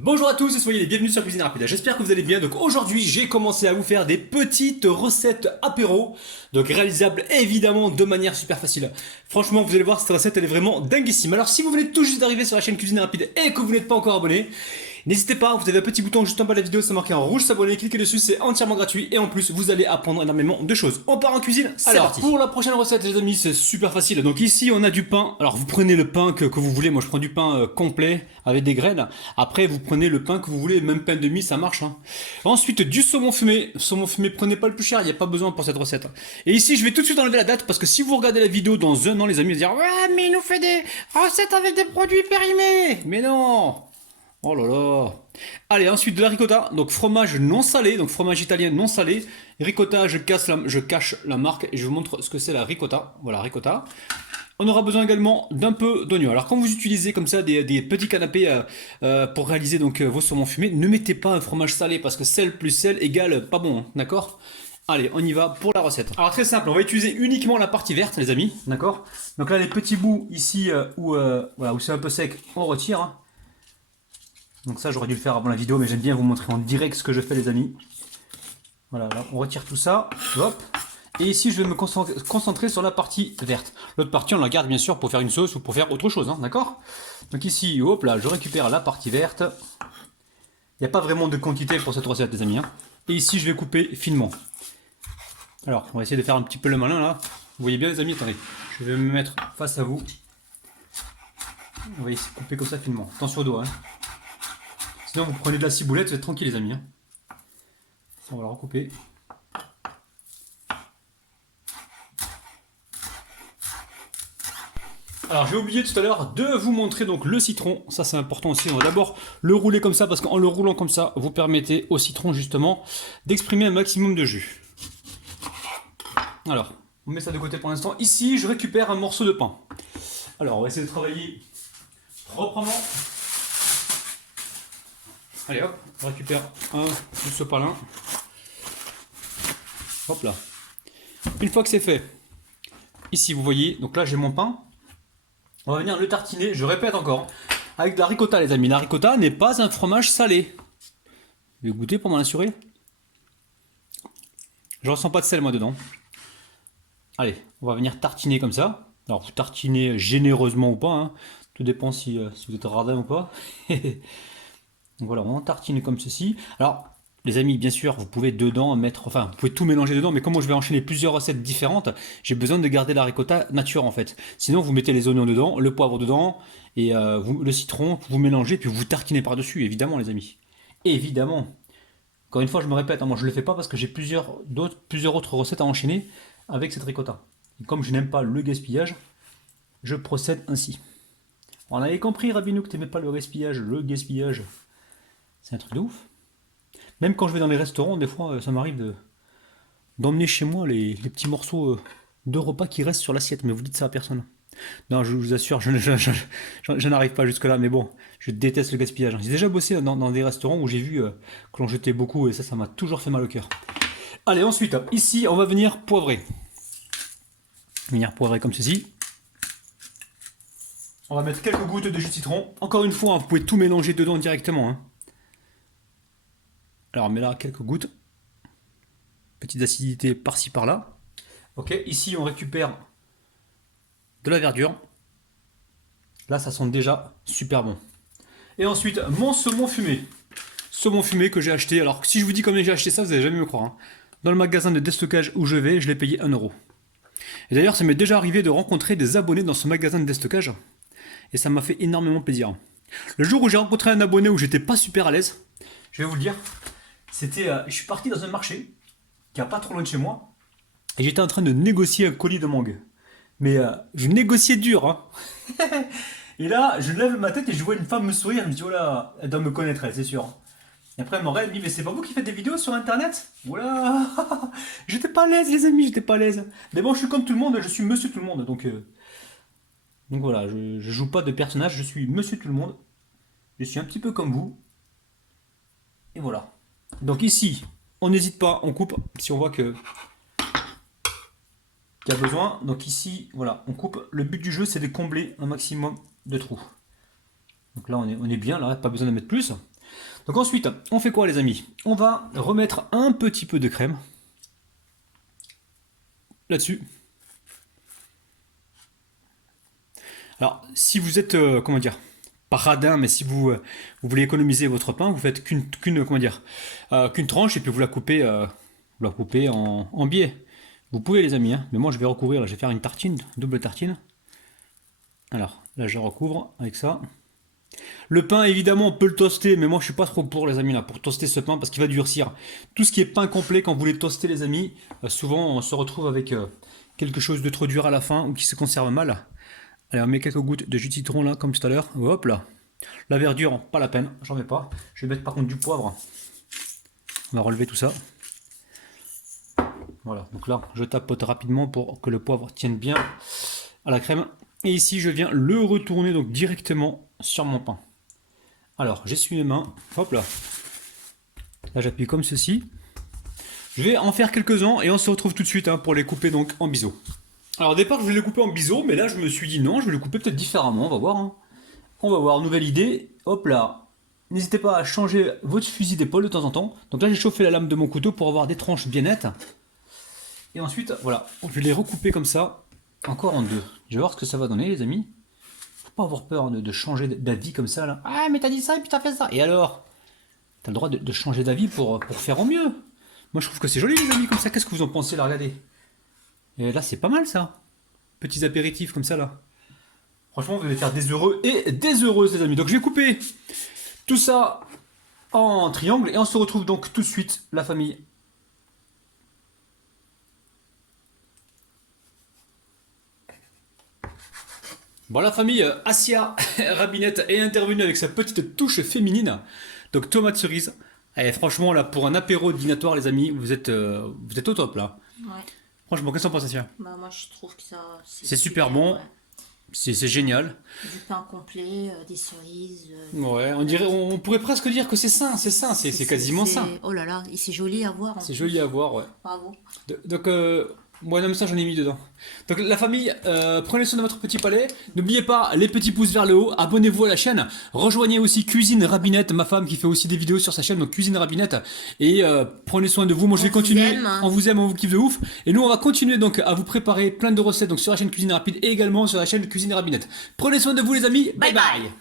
Bonjour à tous et soyez les bienvenus sur Cuisine Rapide. J'espère que vous allez bien. Donc aujourd'hui, j'ai commencé à vous faire des petites recettes apéro, donc réalisables évidemment de manière super facile. Franchement, vous allez voir, cette recette elle est vraiment dinguissime. Alors si vous venez tout juste d'arriver sur la chaîne Cuisine Rapide et que vous n'êtes pas encore abonné, n'hésitez pas, vous avez un petit bouton juste en bas de la vidéo, c'est marqué en rouge s'abonner, cliquez dessus, c'est entièrement gratuit et en plus vous allez apprendre énormément de choses. On part en cuisine, c'est parti. Pour la prochaine recette les amis, c'est super facile. Donc ici on a du pain, alors vous prenez le pain que vous voulez, moi je prends du pain complet avec des graines. Après vous prenez le pain que vous voulez, même pain de mie ça marche. Ensuite du saumon fumé prenez pas le plus cher, il n'y a pas besoin pour cette recette. Et ici je vais tout de suite enlever la date parce que si vous regardez la vidéo dans un an les amis, vous allez dire ouais mais il nous fait des recettes avec des produits périmés. Mais non. Oh là là. Allez, ensuite de la ricotta, donc fromage non salé, donc fromage italien non salé. Ricotta, je cache la marque et je vous montre ce que c'est la ricotta. Voilà, ricotta. On aura besoin également d'un peu d'oignon. Alors quand vous utilisez comme ça des petits canapés pour réaliser donc vos saumons fumés, ne mettez pas un fromage salé parce que sel plus sel égale pas bon, hein, d'accord? Allez, on y va pour la recette. Alors très simple, on va utiliser uniquement la partie verte les amis, d'accord? Donc là les petits bouts ici voilà, où c'est un peu sec, on retire. Hein. Donc ça j'aurais dû le faire avant la vidéo mais j'aime bien vous montrer en direct ce que je fais les amis. Voilà, là, on retire tout ça, hop. Et ici je vais me concentrer sur la partie verte. L'autre partie on la garde bien sûr pour faire une sauce ou pour faire autre chose, hein, d'accord? Donc ici, hop là, je récupère la partie verte. Il n'y a pas vraiment de quantité pour cette recette les amis. Hein. Et ici je vais couper finement. Alors on va essayer de faire un petit peu le malin là. Vous voyez bien les amis, attendez. Je vais me mettre face à vous. On va essayer de couper comme ça finement. Attention au doigt. Hein. Sinon vous prenez de la ciboulette, vous êtes tranquille les amis. Hein. On va la recouper. Alors j'ai oublié tout à l'heure de vous montrer donc le citron, ça c'est important aussi, on va d'abord le rouler comme ça parce qu'en le roulant comme ça, vous permettez au citron justement d'exprimer un maximum de jus. Alors, on met ça de côté pour l'instant. Ici, je récupère un morceau de pain. Alors on va essayer de travailler proprement. Allez hop, on récupère un de ce pain-là. Hop là. Une fois que c'est fait, ici vous voyez, donc là j'ai mon pain. On va venir le tartiner, je répète encore, avec de la ricotta les amis. La ricotta n'est pas un fromage salé. Je vais goûter pour m'en assurer. Je ressens pas de sel moi dedans. Allez, on va venir tartiner comme ça. Alors vous tartinez généreusement ou pas, hein. Tout dépend si vous êtes radin ou pas. Donc voilà, on tartine comme ceci. Alors, les amis, bien sûr, vous pouvez dedans mettre, enfin, vous pouvez tout mélanger dedans, mais comme moi je vais enchaîner plusieurs recettes différentes, j'ai besoin de garder la ricotta nature en fait. Sinon, vous mettez les oignons dedans, le poivre dedans, et le citron, vous mélangez, puis vous tartinez par-dessus, évidemment, les amis. Évidemment. Encore une fois, je me répète, hein, moi je le fais pas parce que j'ai plusieurs autres recettes à enchaîner avec cette ricotta. Et comme je n'aime pas le gaspillage, je procède ainsi. On avait compris, Rabinou, que tu n'aimais pas le gaspillage. C'est un truc de ouf. Même quand je vais dans les restaurants, des fois, ça m'arrive d'emmener chez moi les petits morceaux de repas qui restent sur l'assiette. Mais vous dites ça à personne. Non, je vous assure, je n'arrive pas jusque-là. Mais bon, je déteste le gaspillage. J'ai déjà bossé dans des restaurants où j'ai vu que l'on jetait beaucoup et ça m'a toujours fait mal au cœur. Allez, ensuite, ici, on va venir poivrer. Venir poivrer comme ceci. On va mettre quelques gouttes de jus de citron. Encore une fois, hein, vous pouvez tout mélanger dedans directement. Hein. Alors, on met là quelques gouttes. Petite acidité par-ci par-là. Ok, ici on récupère de la verdure. Là, ça sent déjà super bon. Et ensuite, mon saumon fumé. Saumon fumé que j'ai acheté. Alors, si je vous dis combien j'ai acheté ça, vous n'allez jamais me croire. Hein. Dans le magasin de déstockage où je vais, je l'ai payé 1€. Et d'ailleurs, ça m'est déjà arrivé de rencontrer des abonnés dans ce magasin de déstockage. Et ça m'a fait énormément plaisir. Le jour où j'ai rencontré un abonné où j'étais pas super à l'aise, je vais vous le dire, c'était, je suis parti dans un marché qui a pas trop loin de chez moi et j'étais en train de négocier un colis de mangue. Mais je négociais dur. Hein. Et là, je lève ma tête et je vois une femme me sourire. Je me dis, oh là, elle doit me connaître, elle, c'est sûr. Et après, elle me regarde, elle me dit, mais c'est pas vous qui faites des vidéos sur internet? Voilà. J'étais pas à l'aise, les amis, j'étais pas à l'aise. Mais bon, je suis comme tout le monde, je suis monsieur tout le monde. Donc voilà, je joue pas de personnage, je suis monsieur tout le monde. Je suis un petit peu comme vous. Et voilà. Donc ici, on n'hésite pas, on coupe si on voit que qu'il y a besoin. Donc ici, voilà, on coupe. Le but du jeu, c'est de combler un maximum de trous. Donc là, on est bien, là, pas besoin de mettre plus. Donc ensuite, on fait quoi les amis? On va remettre un petit peu de crème là-dessus. Alors, si vous êtes, comment dire, pas radin, mais si vous voulez économiser votre pain, vous faites comment dire, qu'une tranche et puis vous la coupez en biais. Vous pouvez les amis, hein, mais moi je vais recouvrir, là, je vais faire une tartine, double tartine. Alors, là je recouvre avec ça. Le pain, évidemment, on peut le toaster, mais moi je suis pas trop pour les amis là, pour toaster ce pain parce qu'il va durcir. Tout ce qui est pain complet, quand vous voulez toaster les amis, souvent on se retrouve avec quelque chose de trop dur à la fin ou qui se conserve mal. Allez, on met quelques gouttes de jus de citron là, comme tout à l'heure. Hop là. La verdure, pas la peine, j'en mets pas. Je vais mettre par contre du poivre. On va relever tout ça. Voilà, donc là, je tapote rapidement pour que le poivre tienne bien à la crème. Et ici, je viens le retourner donc directement sur mon pain. Alors, j'essuie mes mains. Hop là. Là, j'appuie comme ceci. Je vais en faire quelques-uns et on se retrouve tout de suite hein, pour les couper donc en biseau. Alors au départ, je voulais les couper en biseau, mais là, je me suis dit non, je vais les couper peut-être différemment. On va voir. Hein. On va voir, nouvelle idée. Hop là. N'hésitez pas à changer votre fusil d'épaule de temps en temps. Donc là, j'ai chauffé la lame de mon couteau pour avoir des tranches bien nettes. Et ensuite, voilà, je vais les recouper comme ça, encore en deux. Je vais voir ce que ça va donner, les amis. Faut pas avoir peur de changer d'avis comme ça, là. Ah, mais t'as dit ça et puis t'as fait ça. Et alors? T'as le droit de changer d'avis pour faire au mieux. Moi, je trouve que c'est joli, les amis, comme ça. Qu'est-ce que vous en pensez, là? Regardez. Et là, c'est pas mal, ça. Petits apéritifs comme ça, là. Franchement, vous allez faire des heureux et des heureuses, les amis. Donc, je vais couper tout ça en triangle et on se retrouve donc tout de suite, la famille. Bon, la famille Asia Rabinette est intervenue avec sa petite touche féminine. Donc, tomate cerise. Et franchement, là, pour un apéro dînatoire, les amis, vous êtes au top, là. Ouais. Franchement, qu'est-ce qu'on pense, Asia? Bah, moi, je trouve que ça. C'est super bon. Ouais. C'est génial. Du pain complet, des cerises. Ouais, on pourrait presque dire que c'est sain, c'est quasiment sain. Oh là là, et c'est joli à voir. C'est joli à voir, ouais. Bravo. Donc, moi, non, mais ça, j'en ai mis dedans. Donc, la famille, prenez soin de votre petit palais. N'oubliez pas les petits pouces vers le haut. Abonnez-vous à la chaîne. Rejoignez aussi Cuisine Rabinette, ma femme qui fait aussi des vidéos sur sa chaîne. Donc, Cuisine Rabinette. Et prenez soin de vous. Moi, je vais continuer. On vous aime, on vous kiffe de ouf. Et nous, on va continuer donc à vous préparer plein de recettes donc sur la chaîne Cuisine Rapide et également sur la chaîne Cuisine Rabinette. Prenez soin de vous, les amis. Bye bye.